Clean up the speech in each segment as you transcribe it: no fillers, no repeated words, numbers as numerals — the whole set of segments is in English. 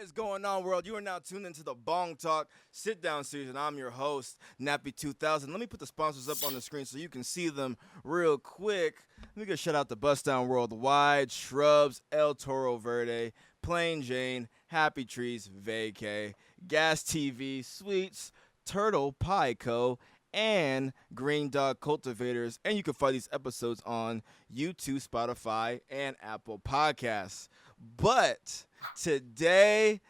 is going on, world? You are now tuned into the Bong Talk Sit-Down Series, and I'm your host, Nappy 2000. Let me put the sponsors up on the screen so you can see them real quick. Let me go shout out to Bust Down Worldwide, Shrubs, El Toro Verde, Plain Jane, Happy Trees, Vacay, Gas TV, Sweets, Turtle Pie Co., and Green Dog Cultivators. And you can find these episodes on YouTube, Spotify, and Apple Podcasts. But today,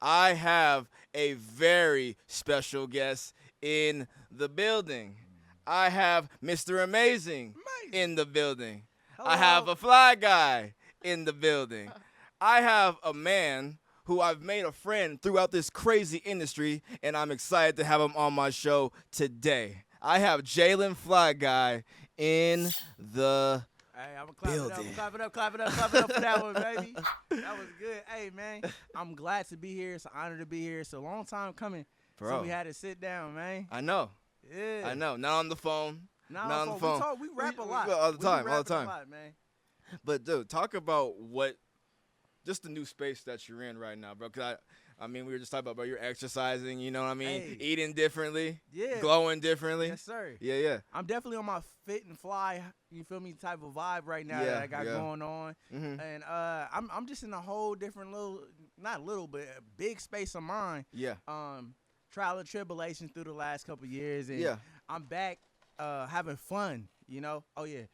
I have a very special guest in the building. I have Mr. Amazing in the building. Hello. I have a fly guy in the building. I have a man who I've made a friend throughout this crazy industry, and I'm excited to have him on my show today. I have Jalenflyguy in the Hey, I'm gonna building. clap it up for that one, baby. That was good. Hey, man, I'm glad to be here. It's an honor to be here. It's a long time coming. Bro. So we had to sit down, man. I know. Yeah. I know. Not on the phone. Not on the phone. We rap a lot. We go all the We time. be All the rapping time. a lot, man. But, dude, talk about just the new space that you're in right now, bro. Because I mean, we were just talking about, bro, you're exercising, you know what I mean? Hey. Eating differently. Yeah. Glowing differently. Yes, sir. Yeah. I'm definitely on my fit and fly, you feel me, type of vibe right now Yeah, that I got yeah. going on. Mm-hmm. And I'm just in a whole different not little, but a big space of mind. Yeah. Trial and tribulation through the last couple of years, and Yeah. I'm back having fun, you know. Oh yeah,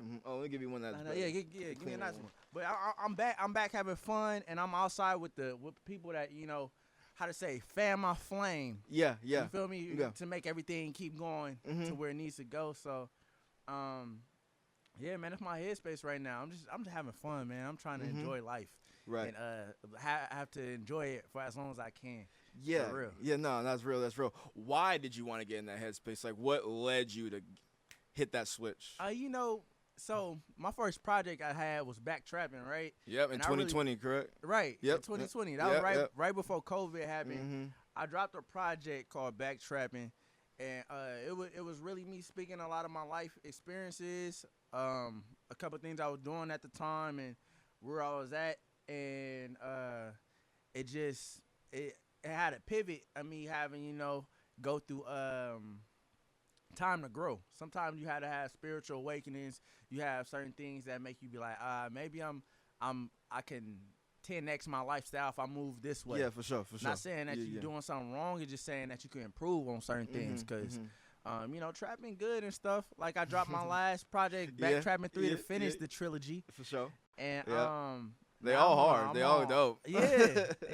Mm-hmm. Oh, let me give you one that's better. yeah, give me a Clean nice one. one. But I'm back having fun, and I'm outside with people that, you know, how to say, fan my flame. Yeah. You feel me? Yeah. To make everything keep going Mhm. to where it needs to go. So, yeah, man, that's my headspace right now. I'm just having fun, man. I'm trying to Mhm. enjoy life. Right. And have to enjoy it for as long as I can. Yeah. For real. Yeah, no, that's real. That's real. Why did you want to get in that headspace? Like, what led you to hit that switch? You know, so my first project I had was back trapping, right? Yep, in and I really- 2020, correct? Right. Yep. In 2020. That was Yep. right before COVID happened. Mm-hmm. I dropped a project called Back Trapping, and it was really me speaking a lot of my life experiences, a couple things I was doing at the time, and where I was at, and it had a pivot of me having, you know, go through time to grow. Sometimes you had to have spiritual awakenings. You have certain things that make you be like, maybe I can 10x my lifestyle if I move this way. Yeah, for sure. Not saying that you're doing something wrong. It's just saying that you can improve on certain things. Because, you know, trapping good and stuff. Like, I dropped my last project, Back Yeah, Trapping 3, to yeah, finish yeah. the trilogy. For sure. And, Yeah. They now all I'm hard. on- They I'm all on- dope.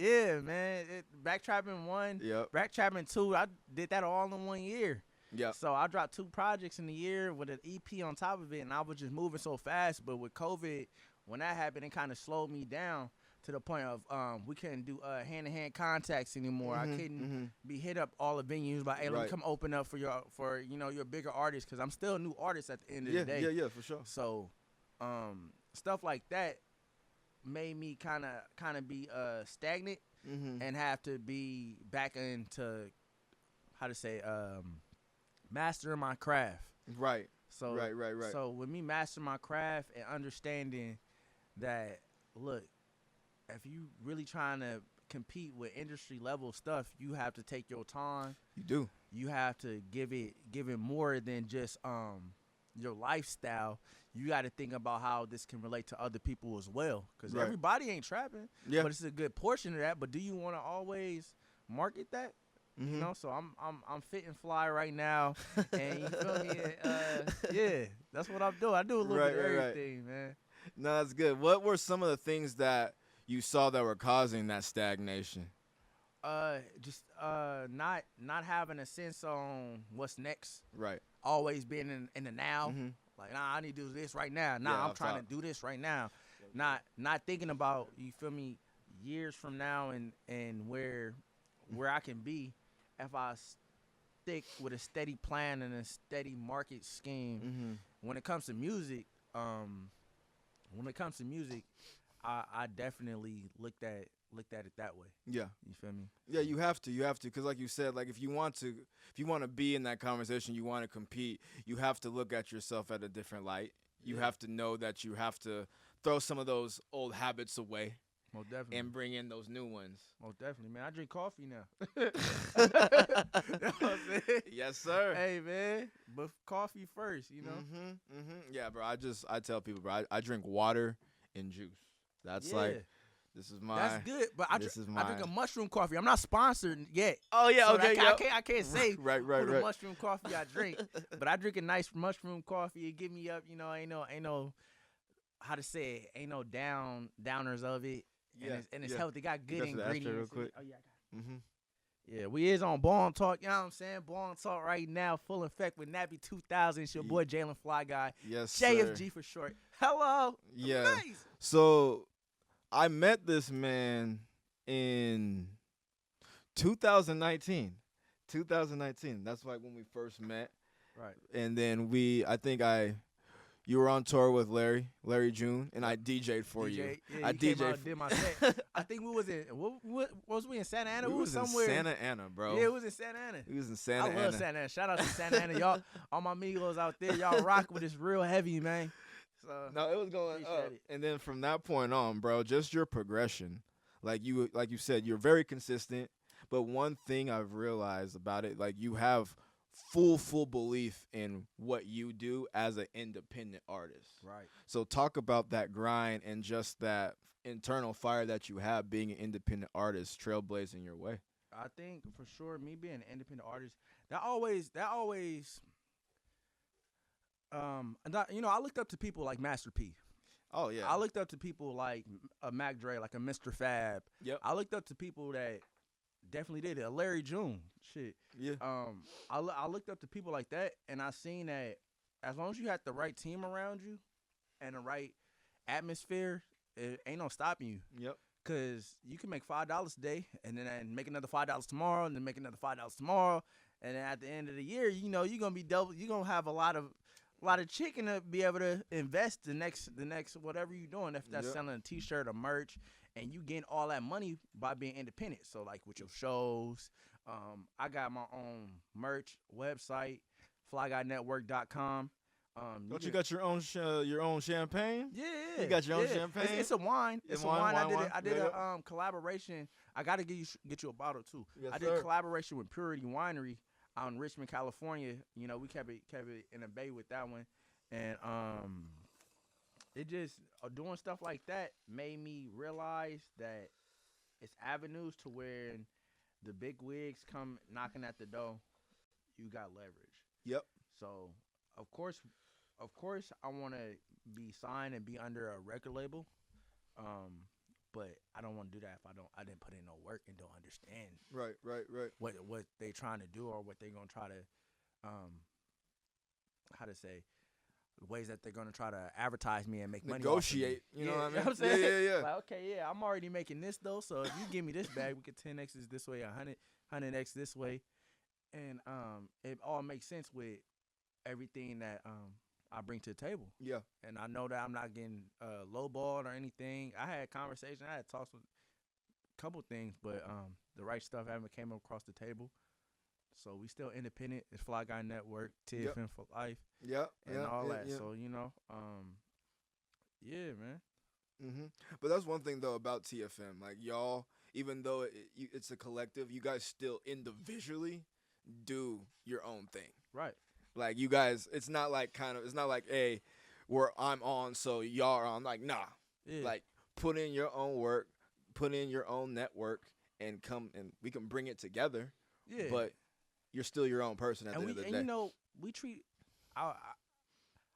Yeah, man. Back Trapping 1, Yep. Back Trapping 2, I did that all in 1 year. Yep. So I dropped 2 projects in a year with an EP on top of it, and I was just moving so fast. But with COVID, when that happened, it kind of slowed me down to the point of we couldn't do hand-to-hand contacts anymore. I couldn't be hit up all the venues by, hey, let me Right. come open up for your bigger artists, because I'm still a new artist at the end of Yeah, the day. yeah, for sure. So stuff like that made me kind of be stagnant Mm-hmm. and have to be back into, how to say, mastering my craft. Right. So Right. So with me mastering my craft and understanding that, look, if you really trying to compete with industry level stuff, you have to take your time. You do. You have to give it more than just your lifestyle. You got to think about how this can relate to other people as well, because Right. everybody ain't trapping, Yeah. but it's a good portion of that. But do you want to always market that? Mm-hmm. You know, so I'm fit and fly right now, and you feel me? Yeah, that's what I'm doing. I do a little bit of Right. everything, man. No, that's good. What were some of the things that you saw that were causing that stagnation? Just not having a sense on what's next. Right. Always being in the now. Mhm. Like, nah, I need to do this right now. Nah, Yeah, I'm off trying top. to do this right now. Not thinking about, you feel me, years from now and where I can be if I stick with a steady plan and a steady market scheme. Mm-hmm. When it comes to music, I definitely looked at it that way. Yeah. You feel me? Yeah, you have to, because like you said, like if you want to be in that conversation, you want to compete, you have to look at yourself at a different light. You Yeah. have to know that you have to throw some of those old habits away Most definitely. and bring in those new ones. Most definitely, man. I drink coffee now. You know what I'm saying? Yes, sir. Hey, man, but coffee first, you know. Yeah, bro. I tell people, bro. I drink water and juice. That's like this is my. That's good, but I drink a mushroom coffee. I'm not sponsored yet. Oh yeah, so okay. I can't say right. the mushroom coffee I drink, but I drink a nice mushroom coffee. It get me up, you know. Ain't no how to say it. Ain't no downers of it. Yeah, and it's healthy. Got good ingredients. Real quick. Oh yeah, I got it. Yeah, we is on Bong Talk, you know what I'm saying? Bong Talk right now, full effect with Nappy 2000. It's your boy Jalenflyguy. Yes, JFG for short. Hello. Yeah. Nice. So I met this man in 2019. 2019. That's like when we first met. Right. And then you were on tour with Larry June, and I DJ'd for you. Yeah, I DJ'd. Did my set. I think we was in what was we in Santa Ana? We was somewhere in Santa Ana, bro. Yeah, it was in Santa Ana. We was in Santa Ana. I love Santa Ana. Shout out to Santa Ana, y'all. All my amigos out there, y'all rock with this real heavy, man. So no, it was going up, and then from that point on, bro, just your progression, like you said, you're very consistent. But one thing I've realized about it, like you have full belief in what you do as an independent artist. Right. So talk about that grind and just that internal fire that you have being an independent artist, trailblazing your way. I think for sure, me being an independent artist, that always, I looked up to people like Master P. Oh yeah. I looked up to people like a Mac Dre, like a Mr. Fab. Yep. I looked up to people that definitely did it. A Larry June, shit. Yeah. I looked up to people like that, and I seen that as long as you had the right team around you and the right atmosphere, it ain't no stopping you. Yep. Cause you can make $5 a day, and then make another $5 tomorrow, and then make another $5 tomorrow, and then at the end of the year, you know, you're gonna be double. You're gonna have a lot of chicken to be able to invest the next whatever you're doing. If that's selling a T-shirt or merch, and you getting all that money by being independent. So like with your shows, I got my own merch website, flyguynetwork.com. Don't you got your own champagne? Yeah, you got your own champagne. It's a wine. It's a wine. I did a a collaboration. I gotta get you a bottle too. Yes, I did a collaboration with Purity Winery out in Richmond, California. You know, we kept it in a bay with that one, and it just doing stuff like that made me realize that it's avenues to where the big wigs come knocking at the door, you got leverage. Yep. So of course, I want to be signed and be under a record label, but I don't want to do that if I didn't put in no work and don't understand. Right. What they trying to do or what they gonna try to, how to say, ways that they're gonna try to advertise me and make money. Negotiate. You know what I mean? You know what I'm saying? Yeah. Like, okay, yeah, I'm already making this though, so if you give me this bag, we get 10x's this way, 100x this way, and it all makes sense with everything that I bring to the table. Yeah. And I know that I'm not getting lowballed or anything. I had conversation. I had talks with a couple things, but the right stuff haven't came across the table. So we still independent. It's Fly Guy Network, TFM for life. Yep. And all that. Yep. So, you know, yeah, man. But that's one thing, though, about TFM. Like, y'all, even though it's a collective, you guys still individually do your own thing. Right. Like, you guys, it's not like, hey, I'm on, so y'all are on. Like, nah. Yeah. Like, put in your own work, put in your own network, and come, and we can bring it together. Yeah. But you're still your own person at the end of the day. And, you know, we treat, I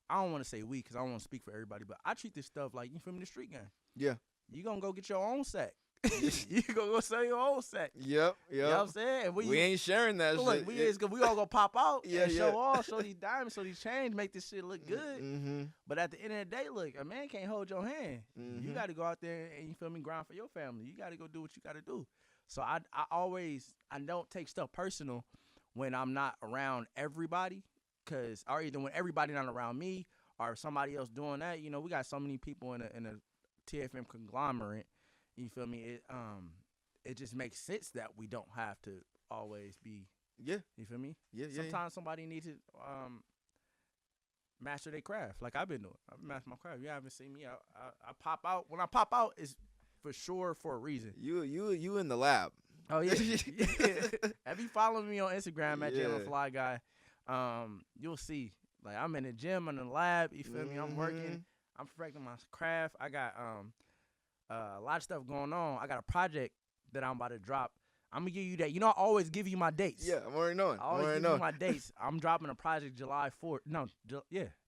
don't want to say we because I don't want to speak for everybody, but I treat this stuff like you from the street gang. Yeah. You going to go get your own sack. You going to go sell your own sack. Yep. You know what I'm saying? And we ain't sharing that shit. Look, we all going to pop out and show off, show these diamonds, show these chains, make this shit look good. But at the end of the day, look, a man can't hold your hand. You got to go out there and, you feel me, grind for your family. You got to go do what you got to do. So I don't take stuff personal when I'm not around everybody, or either when everybody not around me or somebody else doing that. You know, we got so many people in a TFM conglomerate. You feel me? It just makes sense that we don't have to always be. Yeah. You feel me? Yeah. Sometimes somebody needs to master their craft like I've been doing. I've been mastering my craft. You haven't seen me. I pop out. When I pop out, it's for sure for a reason. You in the lab. Oh yeah. Have you followed me on Instagram at Jalenflyguy? You'll see. Like I'm in the gym, I'm in the lab. You feel me? I'm working. I'm perfecting my craft. I got a lot of stuff going on. I got a project that I'm about to drop. I'm gonna give you that. You know, I always give you my dates. Yeah, I'm already knowing. I always give you my dates. I'm dropping a project July 4th. No,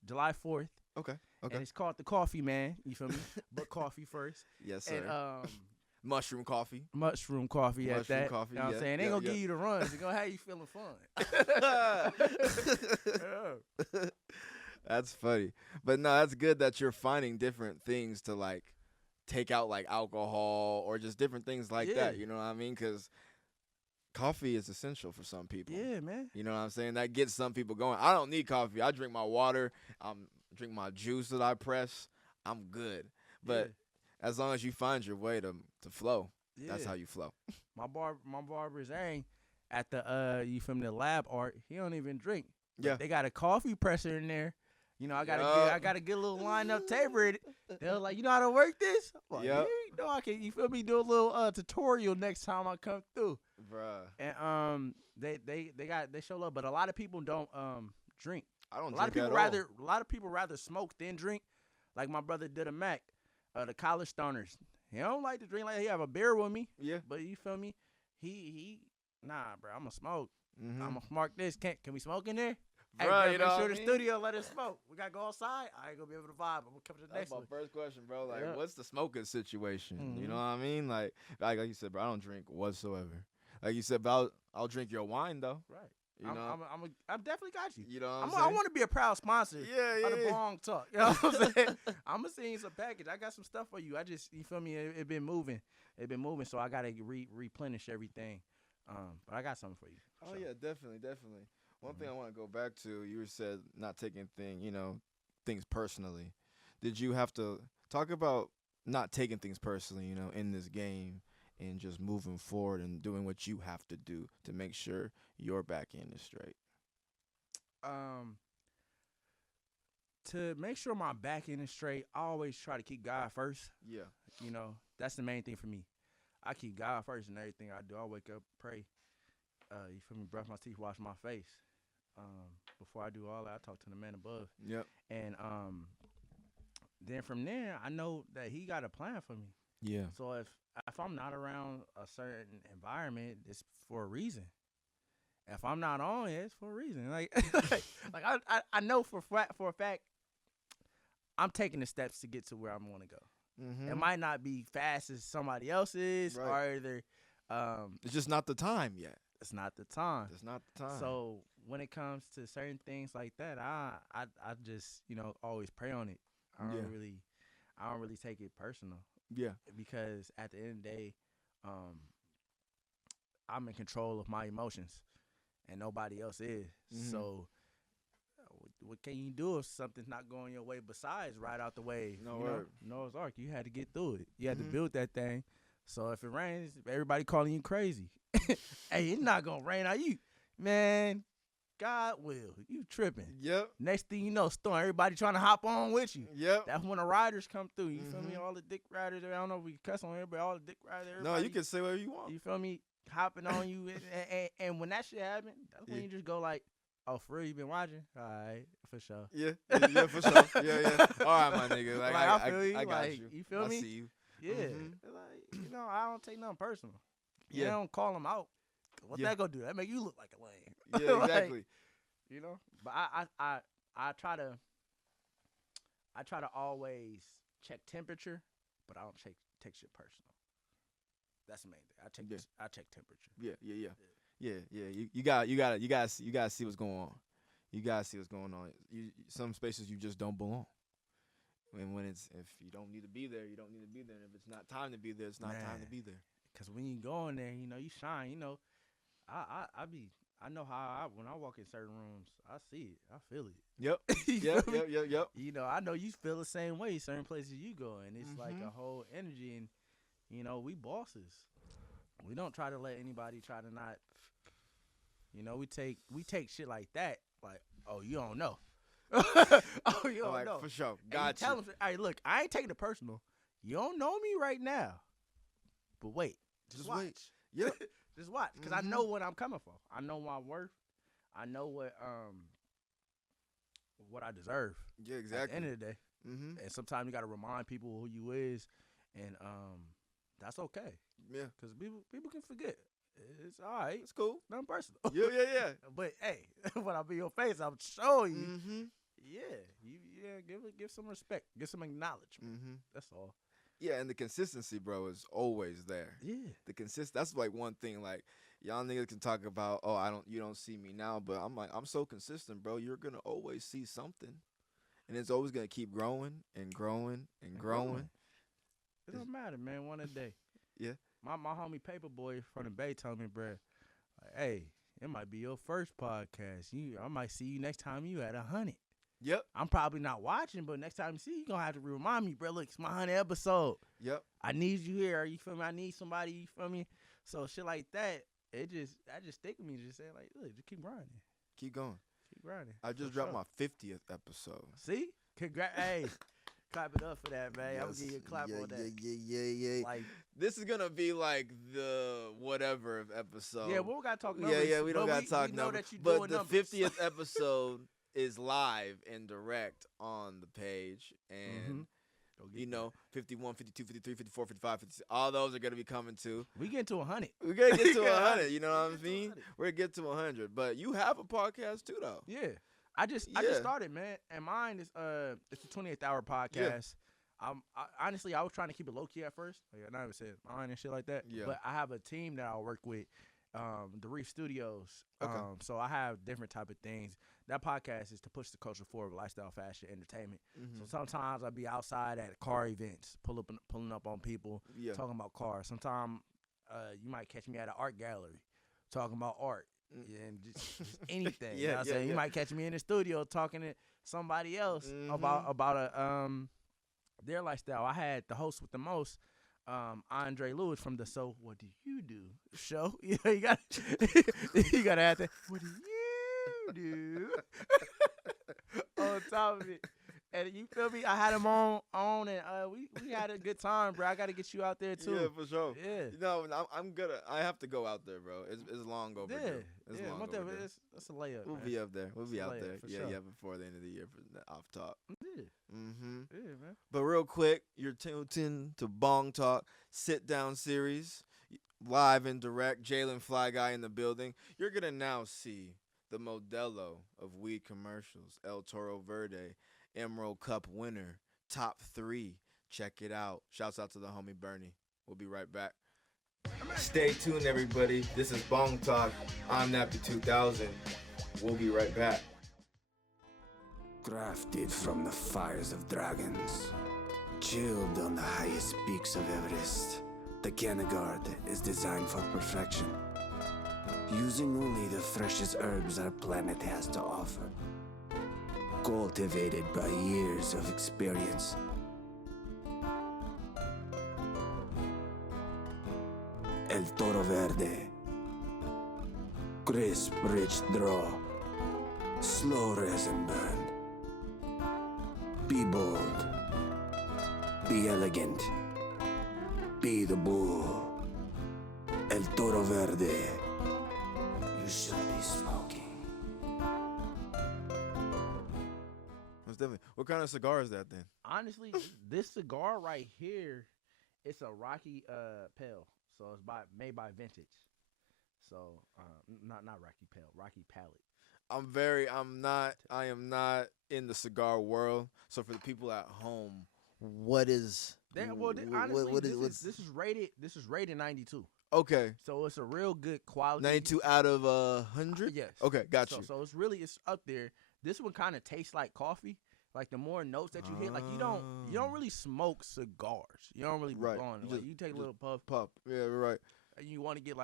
July 4th. Okay. And it's called The Coffee Man. You feel me? But coffee first. Yes, sir. And mushroom coffee. Mushroom coffee at that. Coffee, you know what I'm saying? They ain't gonna give you the runs. They're gonna have you feeling fun. That's funny. But no, that's good that you're finding different things to like take out, like alcohol or just different things like that. You know what I mean? Because coffee is essential for some people. Yeah, man. You know what I'm saying? That gets some people going. I don't need coffee. I drink my water. Drink my juice that I press. I'm good. But as long as you find your way to flow, that's how you flow. My barber's ain't at the you from the lab art. He don't even drink. Yeah. They got a coffee presser in there. You know, I gotta get a little line up table. They're like, you know how to work this? I'm like, you know I can. You feel me? Do a little tutorial next time I come through, bruh. And they show up, but a lot of people don't drink. I don't. A lot of people rather smoke than drink. Like my brother did a Mac, the college stoners. He don't like to drink. Like he have a beer with me. Yeah. But you feel me? He nah, bro. I'ma smoke. Mm-hmm. I'ma mark this. Can we smoke in there? Bro, hey, make sure the studio let us smoke. We gotta go outside. I ain't gonna be able to vibe. I'm gonna come to the next one. That's my first question, bro. Like, what's the smoking situation? You know what I mean? Like you said, bro, I don't drink whatsoever. Like you said, but I'll drink your wine though. Right. You know, I'm definitely got you. You know what I'm saying? I want to be a proud sponsor. Yeah. Of the Bong Talk. You know what I'm saying? I'm gonna send you some package. I got some stuff for you. You feel me? It been moving. So I gotta replenish everything. But I got something for you. Oh yeah, definitely. One thing I want to go back to, you said not taking things personally. Did you have to talk about not taking things personally, in this game and just moving forward and doing what you have to do to make sure your back end is straight? To make sure my back end is straight, I always try to keep God first. Yeah. That's the main thing for me. I keep God first in everything I do. I wake up, pray. You feel me? Brush my teeth, wash my face. Before I do all that, I talk to the man above. Yep. And then from there, I know that he got a plan for me. Yeah. So if I'm not around a certain environment, it's for a reason. If I'm not on it, it's for a reason. I know for a fact, I'm taking the steps to get to where I want to go. Mm-hmm. It might not be fast as somebody else is, right. or it's just not the time yet. It's not the time. So when it comes to certain things like that, I just always pray on it. I don't really take it personal. Yeah. Because at the end of the day, I'm in control of my emotions, and nobody else is. Mm-hmm. So what can you do if something's not going your way besides ride out the wave? Noah's Ark. You had to get through it. You had to build that thing. So if it rains, everybody calling you crazy. Hey, it's not going to rain on you. Man, God will. You tripping. Yep. Next thing you know, storm. Everybody trying to hop on with you. Yep. That's when the riders come through. You feel me? All the dick riders. I don't know if we cuss on here, but all the dick riders. No, you can say whatever you want. You feel me? Hopping on you. And when that shit happen, that's when you just go like, oh, for real, you been watching? All right, for sure. Yeah, for sure. Yeah. All right, my nigga. Like I feel you. I got you. You feel me? I see you. Yeah. Like, I don't take nothing personal. Yeah. I don't call them out. What that gonna do? That make you look like a lame. Yeah, exactly. But I try to always check temperature, but I don't take shit personal. That's the main thing. I check temperature. Yeah. You gotta see what's going on. You gotta see what's going on. Some spaces you just don't belong. And if you don't need to be there, you don't need to be there. And if it's not time to be there, it's not time to be there. Cause when you go in there, you shine. I know how when I walk in certain rooms, I see it, I feel it. Yep. I know you feel the same way. Certain places you go, and it's like a whole energy, and we bosses. We don't try to let anybody try to not. We take shit like that. Like, oh, you don't know. Oh, you don't like, know. for sure. And you Got tell you. him, hey, look, I ain't taking it personal. You don't know me right now. But wait. Just watch. wait. Yep. Just watch. Because I know what I'm coming for. I know my worth. I know what I deserve. Yeah, exactly. At the end of the day. Mm-hmm. And sometimes you got to remind people who you is. And that's okay. Yeah. Because people can forget. It's all right. It's cool. Nothing personal. Yeah. But hey, when I be in your face, I'm showing you. Mm-hmm. Yeah, give some respect. Give some acknowledgement. Mm-hmm. That's all. Yeah, and the consistency, bro, is always there. Yeah. That's like one thing. Like, y'all niggas can talk about, you don't see me now, but I'm like, I'm so consistent, bro. You're gonna always see something, and it's always gonna keep growing and growing and growing. It don't matter, man. One a day. Yeah. My homie Paperboy from the Bay told me, bruh, like, hey, it might be your first podcast. I might see you next time you at 100. Yep. I'm probably not watching, but next time you see, you're going to have to remind me, bro, look, it's my 100 episode. Yep. I need you here. You feel me? I need somebody, you feel me? So shit like that, I just stick with me. Just saying, like, look, just keep grinding. Keep going. Keep grinding. I just dropped my 50th episode. See? Hey. Clap it up for that, man. Yes. I'm gonna give you a clap on that. Yeah. Like, this is gonna be like the whatever episode. Yeah, we don't gotta talk numbers. Yeah, we don't gotta talk numbers. But the numbers. 50th episode is live and direct on the page, and 51, 52, 53, 54, 55, 56, all those are gonna be coming too. We get to 100. We're gonna get to 100. You know what I mean? We're gonna get to 100. But you have a podcast too, though. Yeah. I just started, man, and mine is it's the 28th Hour podcast. Yeah. Honestly, I was trying to keep it low key at first. Like, I never said mine and shit like that. Yeah. But I have a team that I work with, the Reef Studios. Okay. So I have different type of things. That podcast is to push the culture forward, lifestyle, fashion, entertainment. Mm-hmm. So sometimes I'll be outside at car events, pulling up on people, talking about cars. Sometimes you might catch me at an art gallery talking about art. Yeah, and just anything. You know what I'm saying? You might catch me in the studio talking to somebody else about their lifestyle. I had the host with the most, Andre Lewis from the So What Do You Do show. You got to add that. What do you do? On top of it. And you feel me? I had him on and we had a good time, bro. I got to get you out there too. Yeah, for sure. Yeah. No, I have to go out there, bro. It's long overdue. It's long overdue. That's a layup. We'll be up there. We'll be out there. Sure. Yeah, before the end of the year for the off top. Yeah. Mm-hmm. Yeah, man. But real quick, you're tuned in to Bong Talk Sit-Down Series, live and direct. Jalenflyguy in the building. You're gonna now see the Modelo of weed commercials, El Toro Verde, Emerald Cup winner, top 3. Check it out. Shouts out to the homie Bernie. We'll be right back. Stay tuned, everybody. This is Bong Talk. I'm Nappy 2000. We'll be right back. Crafted from the fires of dragons, chilled on the highest peaks of Everest, the Canagard is designed for perfection, using only the freshest herbs our planet has to offer. Cultivated by years of experience. El Toro Verde. Crisp, rich draw. Slow resin burn. Be bold. Be elegant. Be the bull. El Toro Verde. You should be smoking. Definitely. What kind of cigar is that then? Honestly, this cigar right here, it's a Rocky Pale. So it's made by Vintage. So not Rocky Pale, Rocky Palette. I am not in the cigar world. So for the people at home, what is this is rated 92. Okay. So it's a real good quality. 92 out of 100? Yes. Okay, got you. So it's up there. This one kind of tastes like coffee. Like the more notes that you hit, like you don't really smoke cigars. You don't really be on it. Like, you take a little puff. Yeah, right. And you want to get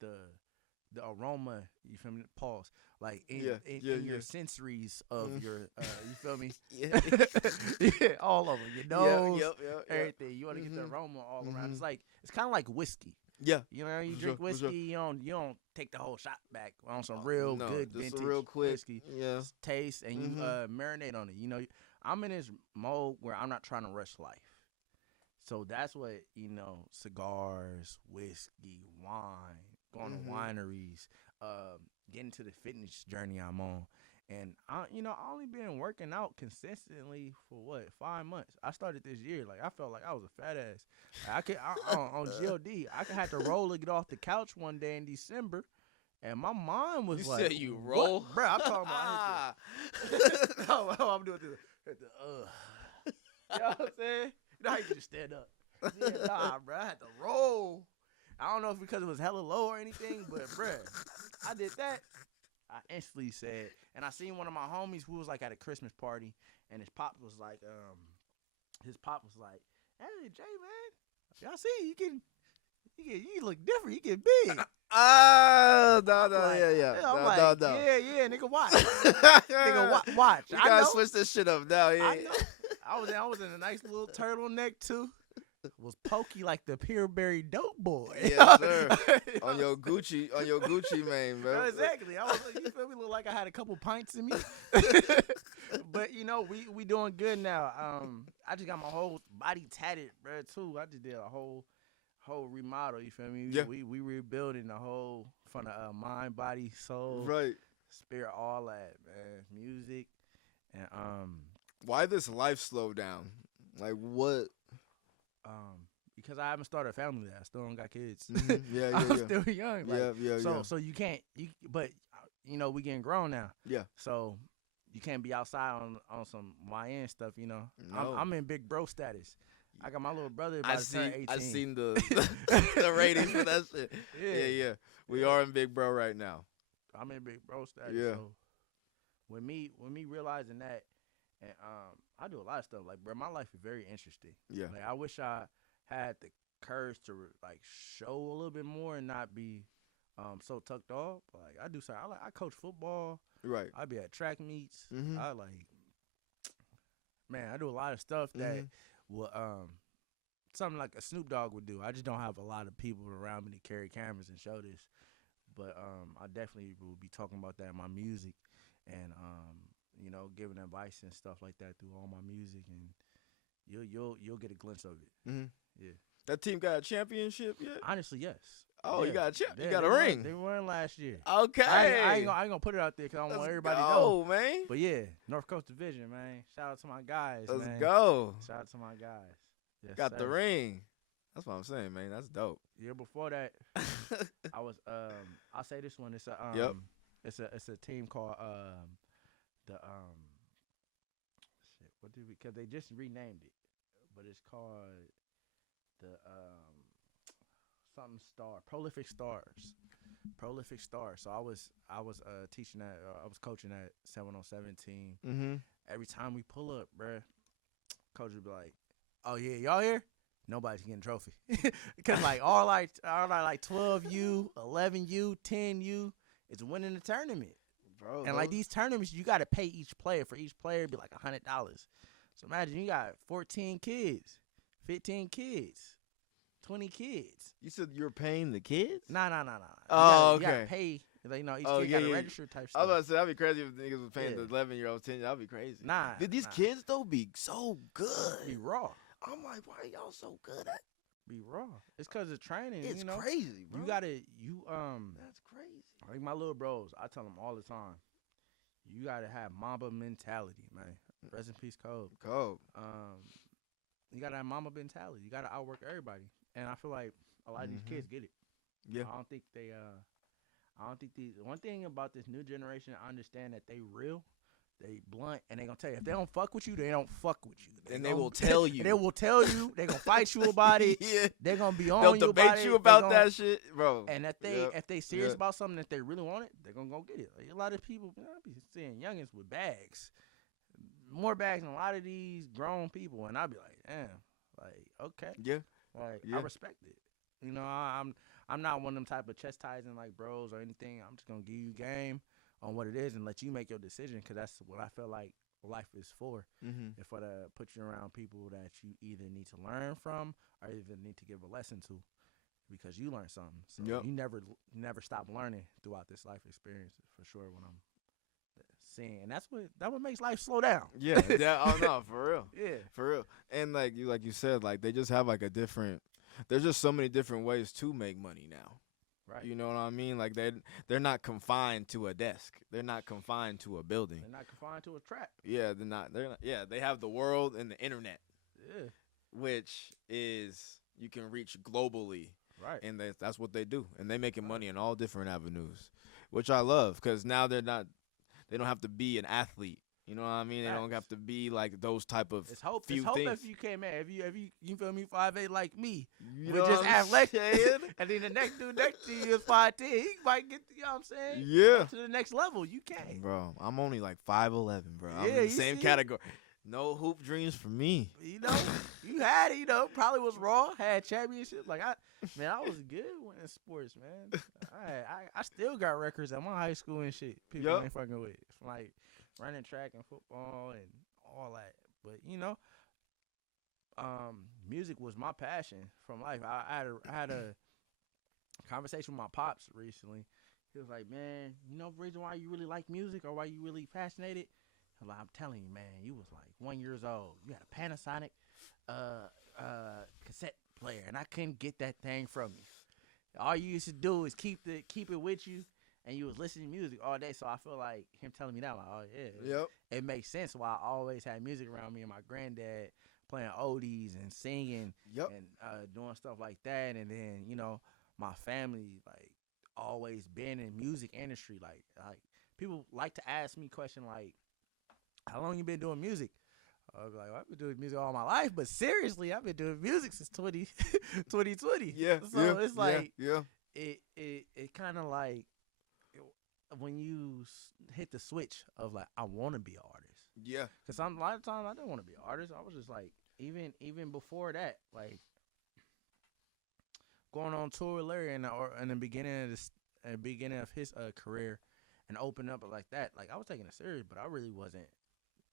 the aroma. You feel me? Pause. Like in your sensories of your. You feel me? Yeah, all over your nose. Yep. Everything. You want to get the aroma all around. It's kind of like whiskey. Yeah. You know, you For drink sure, for whiskey, sure. you don't take the whole shot back on some real No, good just a vintage real quick. whiskey Yeah. taste, and you marinate on it. You know, I'm in this mode where I'm not trying to rush life. So that's what, cigars, whiskey, wine, going to wineries, getting to the fitness journey I'm on. And I only been working out consistently for 5 months. I started this year. Like, I felt like I was a fat ass. On God, I could have to roll to get off the couch one day in December. And my mind was You like, said you roll? Bro, I'm talking about no, I'm doing this. You know what I'm saying? You know how you can just stand up. Yeah, nah, bro, I had to roll. I don't know if because it was hella low or anything, but, bro, I did that. I instantly said, and I seen one of my homies who was like at a Christmas party, and his pop was like, hey, Jay, man, y'all see, you look different, you get big. No, Like, yeah. I'm No, like, no. yeah, nigga, watch. Nigga, watch. We I gotta know. switch this shit up now. Yeah. I know. I was in a nice little turtleneck too. Was pokey like the Peerberry dope boy. Yes, sir. on your Gucci, man, bro. Exactly. I was like, you feel me? Look like I had a couple pints in me. But we doing good now. I just got my whole body tatted, bro. Too. I just did a whole remodel. You feel me? Yeah. We rebuilding the whole from the mind, body, soul, Right. spirit, all that, man. Music, and Why this life slow down? Like what? because I haven't started a family yet. I still don't got kids. Yeah, I'm still young. Like, yeah. So you can't. But we getting grown now. Yeah. So you can't be outside on some YN stuff. No. I'm in big bro status. I got my little brother about to turn 18. I seen the the ratings for that shit. Yeah. We are in Big Bro right now. I'm in big bro status. Yeah. So when me realizing that, and I do a lot of stuff. Like, bro, my life is very interesting. Yeah. Like, I wish I had the courage to like show a little bit more and not be so tucked off. Like, I do something. I coach football. Right. I be at track meets. Mhm. I do a lot of stuff that will something like a Snoop Dogg would do. I just don't have a lot of people around me to carry cameras and show this. But I definitely will be talking about that in my music, and giving advice and stuff like that through all my music, and you'll get a glimpse of it. Mhm. Yeah. That team got a championship yet? Honestly, yes. Oh, Yeah. you got a Yeah, you got they a ring. They won last year. Okay. I ain't gonna put it out there because I don't want everybody to know. man. But yeah, North Coast Division, man. Shout out to my guys, Let's man. go. Shout out to my guys. Yes, Got sir. the ring. That's what I'm saying, man. That's dope. Year before that, I was I'll say this one. It's a Yep. it's a team called the shit. What did we? Because they just renamed it, but it's called the something star, Prolific Stars. So I was teaching that. I was coaching that 7-on-7 team. Mm-hmm. Every time we pull up, bruh, coach would be like, "Oh yeah, y'all here? Nobody's getting a trophy." Because like all 12U, 11U, 10U is winning the tournament. Bro, And like these tournaments, you got to pay each player. For each player, it'd be like $100. So imagine you got 14 kids, 15 kids, 20 kids. You said you're paying the kids? Nah. Oh, You gotta okay. pay. Like, each kid got to register type I was stuff. about to say, that'd be crazy if niggas was paying Yeah. the 11-year-olds 10. That'd be crazy. Nah. Did these kids, though, be so good? Be raw. I'm like, why are y'all so good at Be raw. It's because of training. It's you know? crazy, bro. That's crazy. Like my little bros, I tell them all the time, you gotta have Mamba mentality, man. Rest in peace, Cole. Cool. You gotta have Mamba mentality. You gotta outwork everybody, and I feel like a lot of these kids get it. Yeah. I don't think these. One thing about this new generation, I understand that they real, they blunt, and they gonna tell you if they don't fuck with you, they don't fuck with you. And they will tell you. They will tell you. They gonna fight you about it. Yeah. They gonna be on They'll you debate about you it. about that shit, bro. And if they serious about something, if they really want it, they're gonna go get it. Like, a lot of people, I be seeing youngins with bags, more bags than a lot of these grown people, and I be like, damn, like okay, Yeah. like Yeah. I respect it. You know, I'm not one of them type of chastising like bros or anything. I'm just gonna give you game on what it is and let you make your decision, because that's what I feel like life is for. Mm-hmm. If for to put you around people that you either need to learn from or either need to give a lesson to. because you learned something. So Yep. you never stop learning throughout this life experience for sure. When I'm seeing, and that's what makes life slow down. Yeah, yeah. Oh no, for real. Yeah, For real. And like you said, like they just have like a different. There's just so many different ways to make money now. right. You know what I mean? Like they're not confined to a desk. They're not confined to a building. They're not confined to a trap. Yeah, they're not. They're not. Yeah, they have the world and the internet, Yeah, which is you can reach globally, right. and that's what they do, and they making money in all different avenues, which I love because now they don't have to be an athlete. You know what I mean? They don't have to be like those type of It's hope. few It's hope things. if you came in. If you feel me, 5'8" like me, You with know just what I'm athletic, saying? and then the next dude next to you is 5'10". He might get, you know what I'm saying? Yeah. To the next level. You can't. Bro, I'm only like 5'11", bro. I'm Yeah, in the you same see? category. No hoop dreams for me. You know, you had it. You know, probably was raw. Had championships. Like I was good winning sports, man. I still got records at my high school and shit. People Yup. ain't fucking with. From like running track and football and all that. But you know, music was my passion from life. I had a conversation with my pops recently. He was like, "Man, you know the reason why you really like music or why you really fascinated?" I'm like, "I'm telling you, man, you was like 1 year old. You had a Panasonic cassette player, and I couldn't get that thing from you. All you used to do is keep it with you, and you was listening to music all day." So I feel like him telling me that, like, oh yeah, Yep. it makes sense why I always had music around me and my granddad playing oldies and singing Yep. and doing stuff like that. And then, you know, my family like always been in music industry. Like people like to ask me question like, how long you been doing music? I was like, well, I've been doing music all my life, but seriously, I've been doing music since 2020. Yeah. So yeah, it's like yeah. it kind of like when you hit the switch of like, I want to be an artist. Yeah. Cause a lot of times I didn't want to be an artist. I was just like, even before that, like going on tour with Larry in the beginning of his career, and open up like that. Like I was taking it serious, but I really wasn't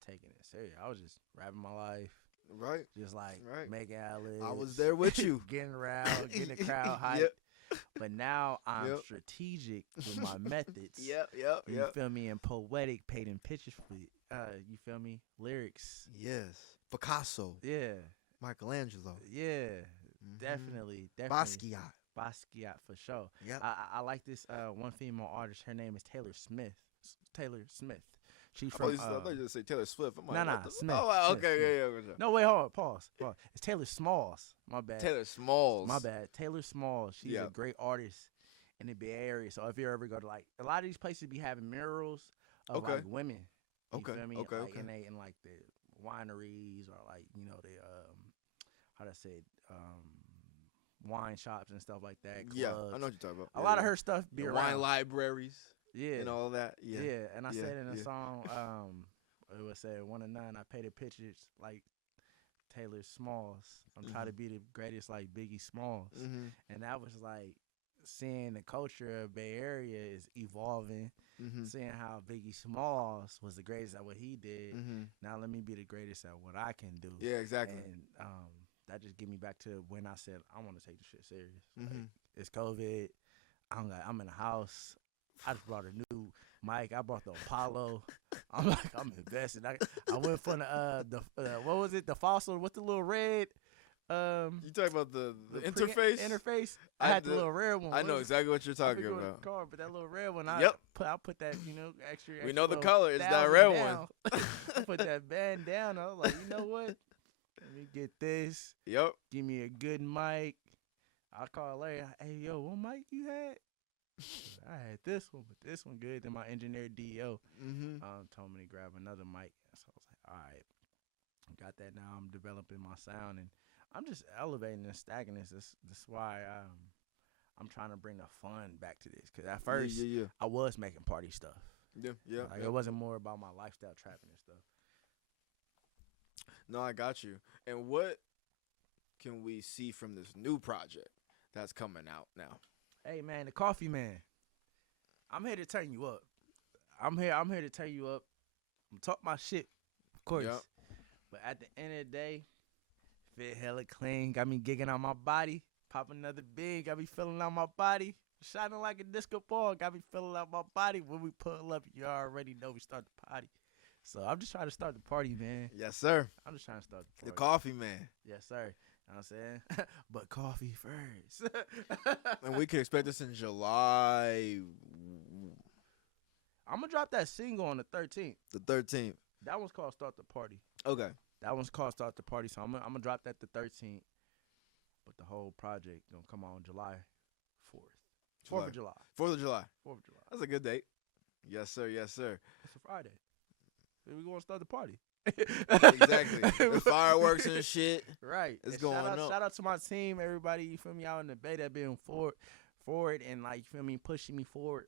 taking it serious. I was just rapping my life, Right. just like Right. making ad-libs. I was there with you. getting around, getting the crowd hyped. Yep. But now I'm Yep. strategic with my methods. Yep. You feel me? And poetic, painting pictures for you feel me? Lyrics. Yes. Picasso. Yeah. Michelangelo. Yeah. Mhm. Definitely. Basquiat. Basquiat for sure. Yep. I like this one female artist. Her name is Taylor Smith. She's I from. thought you were going to say Taylor Swift. I'm like, Nah, what the- Smith. Oh, wow. Smith, Okay. Smith. Yeah. Yeah. No, wait, hold on. Pause. It's Taylor Smalls. My bad. Taylor Smalls. My bad. Taylor Smalls. She's Yeah. a great artist in the Bay Area. So if you ever go to like a lot of these places, be having murals of Okay. like women. You Okay, feel me? okay, Like, okay. in like the wineries or like the how to say it, wine shops and stuff like that. Clubs. Yeah, I know what you're talking about. A Yeah, lot yeah. of her stuff be The around. wine libraries Yeah. and all that. Yeah. Yeah, and I yeah, said in a yeah. song, it was said 1 to 9. I painted pictures like Taylor Smalls. I'm trying to be the greatest like Biggie Smalls, Mhm. and that was like seeing the culture of Bay Area is evolving. Mhm. Seeing how Biggie Smalls was the greatest at what he did. Mhm. Now let me be the greatest at what I can do. Yeah, exactly. And that just get me back to when I said I want to take this shit serious. Like, Mhm. it's COVID. I'm in the house. I just brought a new mic. I brought the Apollo. I'm like, I'm invested. I went for the what was it? The Fossil with the little red You talking about the pre- interface? Interface. I I had the did- little red one. I know What was it? exactly what you're I talking forget what about. it's called, but that little red one. Yep. I put that extra. We know the little color. It's that 1,000 red down. one. I put that band down. I was like, you know what? Let me get this. Yep. Give me a good mic. I call Larry. Hey, yo, what mic you had? I had this one, but this one good. Then my engineer DO Mhm. told me to grab another mic. So I was like, all right, got that now. I'm developing my sound, and I'm just elevating and stacking this. This is why I'm trying to bring the fun back to this. Because at first, Yeah. I was making party stuff. Yeah. Like, it wasn't more about my lifestyle trapping and stuff. No, I got you. And what can we see from this new project that's coming out now? Hey man, the coffee man. I'm here to turn you up. I'm here to turn you up. I'm talk my shit, of course. Yep. But at the end of the day, fit hella clean. Got me gigging on my body. Pop another big. Got me feeling out my body. Shining like a disco ball. Got me feeling out my body. When we pull up, you already know we start the party. So I'm just trying to start the party, man. Yes, sir. I'm just trying to start the The party. coffee man. Yes, sir. You know what I'm saying? But coffee first. And we can expect this in July. I'm going to drop that single on the 13th. The 13th. That one's called Start the Party. Okay. That one's called Start the Party. So I'm gonna drop that the 13th. But the whole project going to come on July 4th. 4th of July. 4th of July. 4th of July. That's a good date. Yes, sir. Yes, sir. It's a Friday. We're going to start the party. Exactly. With fireworks and shit. Right. It's And going up. Shout out to my team, everybody, you feel me, out in the Bay that been forward and, like, you feel me, pushing me forward.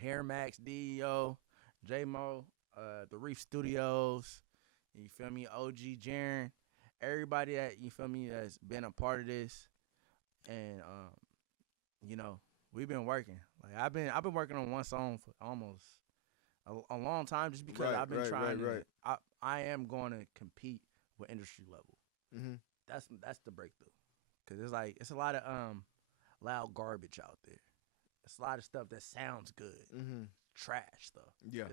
Hair Max, DEO, J-Mo, the Reef Studios, you feel me, OG Jaren, everybody that, you feel me, that's been a part of this. And, you know, we've been working. Like, I've been working on one song for almost a long time just because I've been trying to. I am going to compete with industry level. Mm-hmm. That's the breakthrough, cause it's a lot of loud garbage out there. It's a lot of stuff that sounds good, trash stuff. Yeah,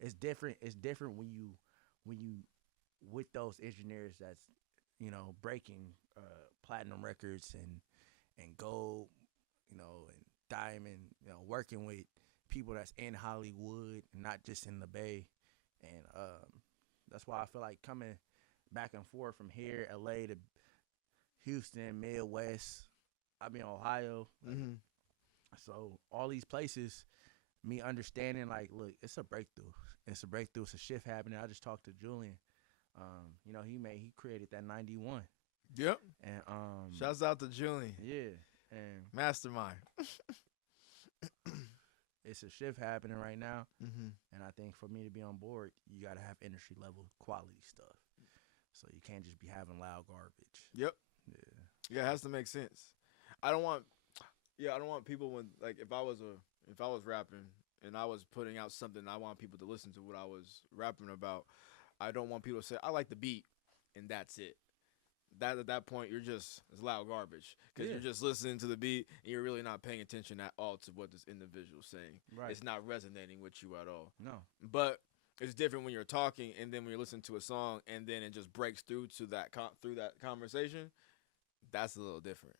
it's different. It's different when you with those engineers that's, you know, breaking platinum records and gold, you know, and diamond, you know, working with people that's in Hollywood and not just in the Bay. And that's why I feel like coming back and forth from here, LA to Houston, Midwest, I mean Ohio. So all these places, me understanding, like, look, it's a breakthrough. It's a breakthrough. It's a shift happening. I just talked to Julian. You know, he created that 91. Yep. And shouts out to Julian. Yeah. And Mastermind. it's a shift happening right now. Mm-hmm. And I think for me to be on board, you got to have industry level quality stuff. So you can't just be having loud garbage. Yep. Yeah. Yeah, it has to make sense. I don't want people when, like, if I was rapping and I was putting out something, I want people to listen to what I was rapping about. I don't want people to say, I like the beat and that's it. That at that point it's loud garbage because you're just listening to the beat and you're really not paying attention at all to what this individual's saying. Right. It's not resonating with you at all. No. But it's different when you're talking and then when you're listening to a song and then it just breaks through to that conversation. That's a little different.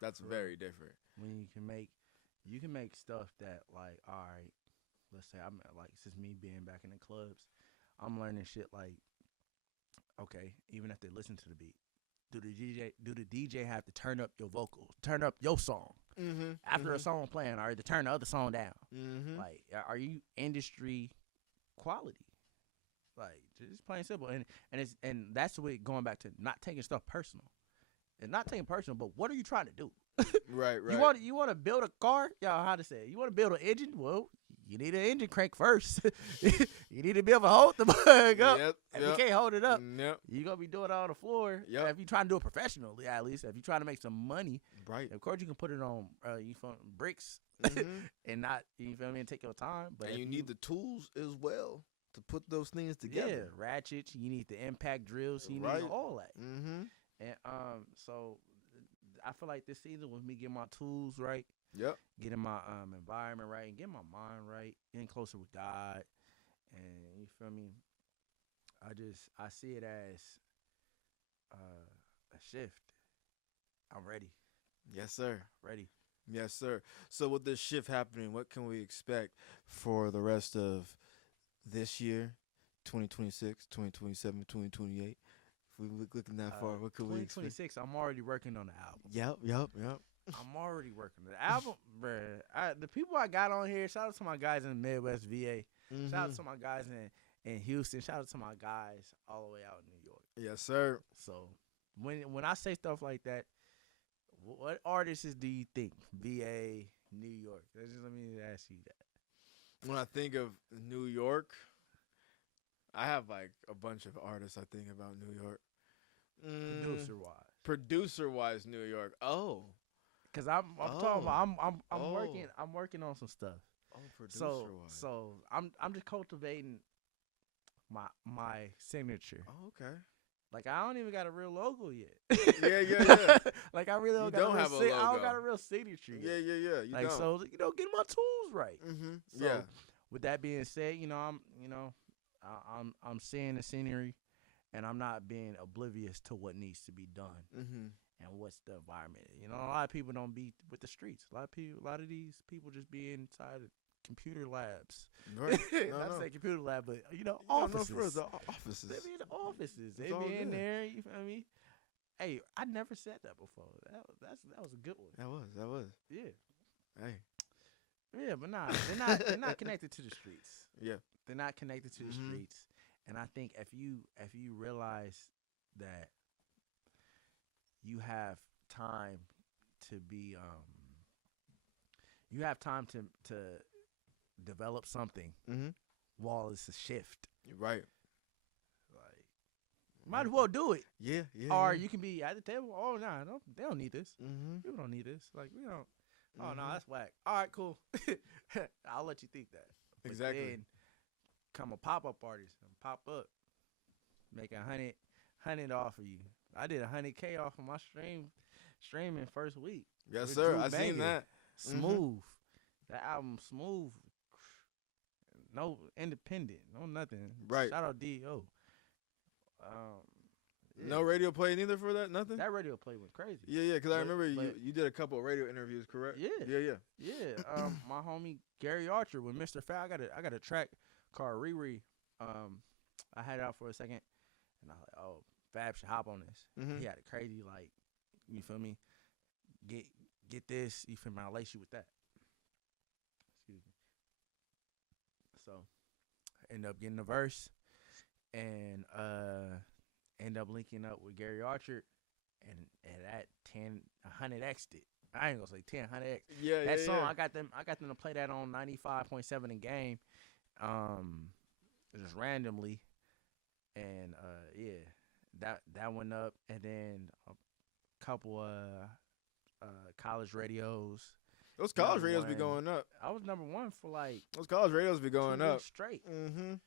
That's very different. When you can make stuff that, like, all right, let's say I'm like, since me being back in the clubs, I'm learning shit like, okay, even if they listen to the beat, do the DJ have to turn up your vocals, turn up your song after a song playing, or to turn the other song down? Like, are you industry quality? Like, just plain simple. And that's what going back to not taking stuff personal. It's not taking personal, but what are you trying to do? Right. You want to build a car? Y'all, how to say it? You want to build an engine? Well, you need an engine crank first. You need to be able to hold the bug up. If you can't hold it up, you're going to be doing it on the floor. If you're trying to do it professionally, at least. If you're trying to make some money, right? Of course, you can put it on bricks and not, you feel me, and take your time. But and you need the tools as well to put those things together. Yeah, ratchets. You need the impact drills. You need all that. And so I feel like this season was me getting my tools right. Yep. Getting my environment right and getting my mind right, getting closer with God. And you feel me? I see it as a shift. I'm ready. Yes, sir. Ready. Yes, sir. So with this shift happening, what can we expect for the rest of this year, 2026, 2027, 2028? If we looking that far, what could we expect? 2026, I'm already working on the album. Yep. I'm already working on the album, bruh. The people I got on here, shout out to my guys in the Midwest VA. Shout out to my guys in Houston. Shout out to my guys all the way out in New York. Yes, sir. So when I say stuff like that, what artists do you think? VA, New York. Let me ask you that. When I think of New York, I have like a bunch of artists I think about New York. Producer-wise, New York. Oh. Cause I'm talking about I'm working on some stuff. Oh, producer-wise. So I'm just cultivating my signature. Oh, okay. Like I don't even got a real logo yet. Yeah. Like I really You don't don't got have a I don't logo. got a real signature yet. Yeah. You Like don't. so, get my tools right. So, Yeah. with that being said, I'm seeing the scenery, and I'm not being oblivious to what needs to be done and what's the environment. A lot of people don't be with the streets. A lot of these people just be inside of computer labs. Right. Not to say computer lab, but Offices. offices. No, for real, the offices. They be in the offices. They It's all be in good. there. You feel me? Hey, I never said that before. That was a good one. That was. Yeah. Hey. Yeah, but nah, they're not connected to the streets. Yeah. They're not connected to the streets. And I think if you realize that you have time to be you have time to develop something while it's a shift. Right. Like might as well do it. Yeah. Or you can be at the table. Oh no, they don't need this. Mm-hmm. People don't need this. Like we don't. Oh no, that's whack. All right, cool. I'll let you think that. But Exactly. then come a pop-up artist and pop up, make 100 off of you. I did 100K off of my streaming first week. Yes, with sir. Drew I seen Banger. that. Smooth. That album smooth. No independent. No nothing. Right. Shout out D.O. Yeah. No radio play neither for that. Nothing. That radio play went crazy. Yeah. Because I remember but- you did a couple of radio interviews, correct? Yeah. Yeah. Yeah, my homie Gary Archer with Mr. Fat. I got a track called Riri. I had it out for a second, and I was like, oh, Fab should hop on this. He had a crazy you feel me? Get this. You feel me? I'll lace you with that. Excuse me. So, end up getting the verse, and end up linking up with Gary Archer, and that 100x'd it. I ain't gonna say 10, 100x. Yeah. That song, Yeah. I got them to play that on 95.7 in game, just randomly, and that went up, and then a couple college radios. Those college number radios be one. going up. I was number one for like Those college radios be going 2 up. weeks straight, and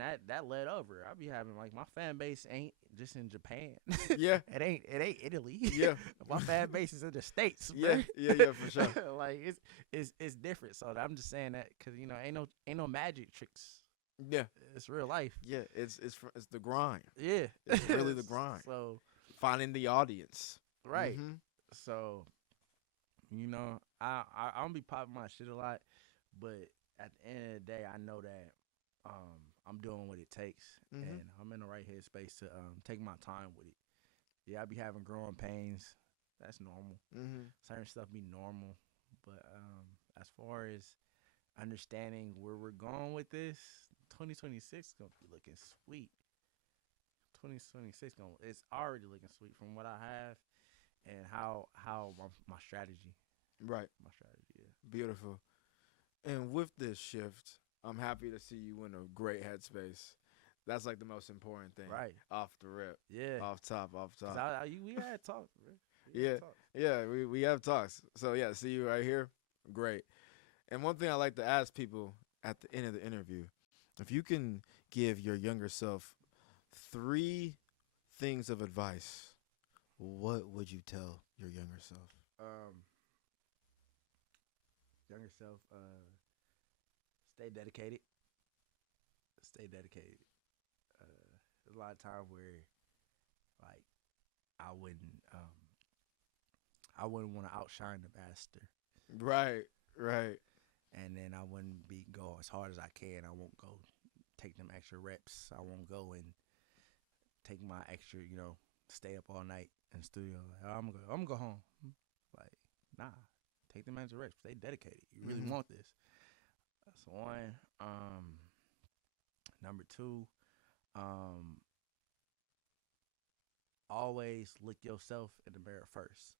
that led over. I be having my fan base ain't just in Japan. Yeah. it ain't Italy. Yeah. My fan base is in the States. Yeah. Man. Yeah. For sure. Like it's different. So I'm just saying that because ain't no magic tricks. Yeah. It's real life. Yeah. It's the grind. Yeah, It's really the grind. So Finding the audience. right. Mhm. So I don't be popping my shit a lot, but at the end of the day, I know that I'm doing what it takes, and I'm in the right headspace to take my time with it. Yeah, I be having growing pains. That's normal. Certain stuff be normal, but as far as understanding where we're going with this, 2026 is gonna be looking sweet. 2026 it's already looking sweet from what I have and how my strategy. Right. My strategy, yeah. Beautiful. And with this shift, I'm happy to see you in a great headspace. That's like the most important thing. Right. Off the rip. Yeah. Off top. 'Cause we had talks, bro. Yeah, we have talks. So yeah, see you right here. Great. And one thing I like to ask people at the end of the interview, if you can give your younger self 3 things of advice, what would you tell your younger self? Younger self, stay dedicated. Stay dedicated. There's a lot of times where, like, I wouldn't want to outshine the master, Right. and then I wouldn't go as hard as I can. I won't go take them extra reps. I won't go and take my extra, stay up all night in the studio. Like, I'm gonna go home. Like, nah, take them extra reps. Stay dedicated. You really want this. That's one. Number 2, always look yourself in the mirror first.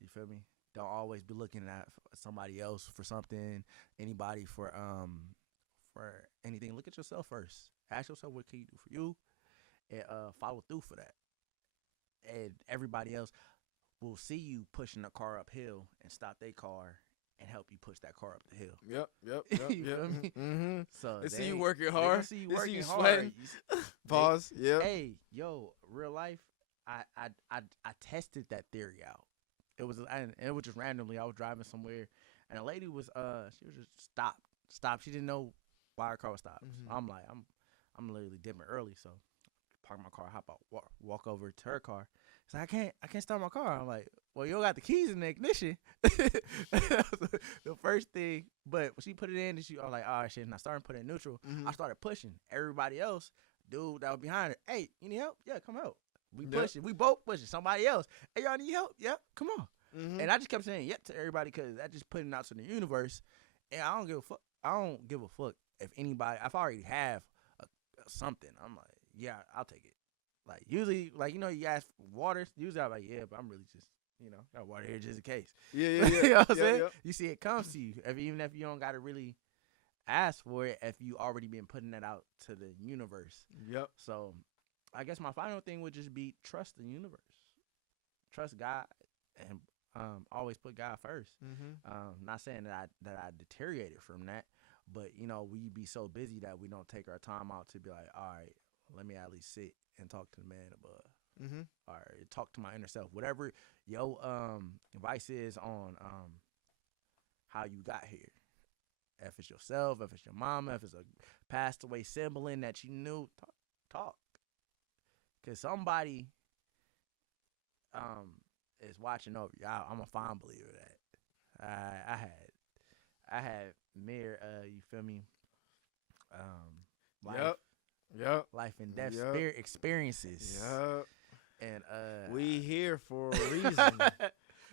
You feel me? Don't always be looking at somebody else for something, anybody for anything. Look at yourself first. Ask yourself what can you do for you, and follow through for that. And everybody else will see you pushing the car uphill and stop their car and help you push that car up the hill. Yep. You feel me? Mm-hmm. So They see you working hard. They see you They see working you hard. sweating. Pause. Yep. Hey, yo, real life. I tested that theory out. It was just randomly. I was driving somewhere, and a lady was she was just stopped. She didn't know why her car was stopped. So I'm like, I'm literally dipping early, so park my car, hop out, walk over to her car. She's like, I can't start my car. I'm like, well, you don't got the keys in the ignition. That was the first thing, but when she put it in, and I was like, oh shit, and I started putting it in neutral. I started pushing. Everybody else, dude that was behind her, hey, you need help? Yeah, come help. We pushing. We both pushing. Somebody else, hey, y'all need help? Yep, come on. And I just kept saying yep to everybody because that just putting it out to the universe. And I don't give a fuck. I don't give a fuck if anybody. If I already have something, I'm like, yeah, I'll take it. Like usually, like you ask for water. Usually I'm like, yeah, but I'm really just got water here just in case. Yeah. You know what I'm saying? You see, it comes to you. Even if you don't got to really ask for it, if you already been putting that out to the universe. Yep. So, I guess my final thing would just be trust the universe, trust God, and always put God first. Not saying that I deteriorated from that, but we be so busy that we don't take our time out to be like, all right, let me at least sit and talk to the man above. All right, talk to my inner self. Whatever your advice is on how you got here. If it's yourself, if it's your mama, if it's a passed away sibling that you knew, talk. Cause somebody is watching over you. I'm a fine believer of that. I had mere you feel me? Life and death spirit experiences. Yep. And we here for a reason.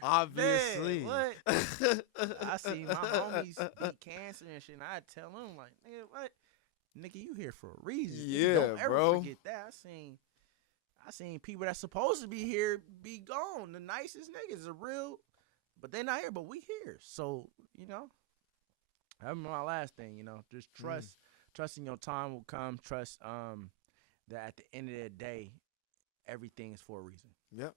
Obviously. Man, what? I see my homies beat cancer and shit, and I tell them like, nigga, what? Nigga, you here for a reason. Yeah, don't ever bro. forget that. I seen people that's supposed to be here be gone. The nicest niggas are real, but they're not here. But we here, so that's my last thing. Just trusting your time will come. Trust that at the end of the day, everything is for a reason. Yep.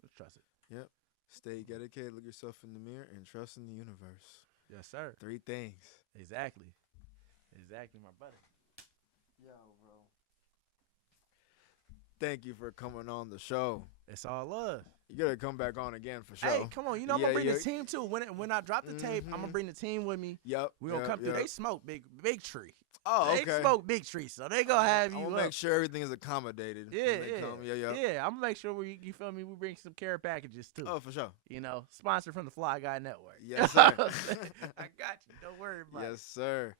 Just trust it. Yep. Stay dedicated. Look yourself in the mirror and trust in the universe. Yes, sir. 3 things. Exactly, my brother. Yo, bro. Thank you for coming on the show. It's all love. You gotta come back on again for sure. Hey, come on. I'm gonna bring the team too. When I drop the tape, I'm gonna bring the team with me. Yep. We gonna come through. They smoke big tree. Oh, okay. They smoke big tree, so they gonna have you. I'm gonna make sure everything is accommodated. Yeah. I'm gonna make sure you feel me. We bring some care packages too. Oh, for sure. Sponsored from the Fly Guy Network. Yes, sir. I got you. Don't worry about it. Yes, sir.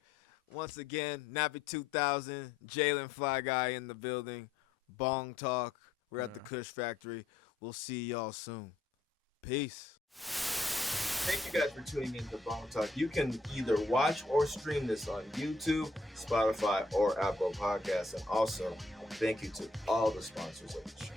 Once again, Nappy 2000, Jalenflyguy in the building. Bong Talk. We're at the Kush Factory. We'll see y'all soon. Peace. Thank you guys for tuning in to Bong Talk. You can either watch or stream this on YouTube, Spotify, or Apple Podcasts. And also, thank you to all the sponsors of the show.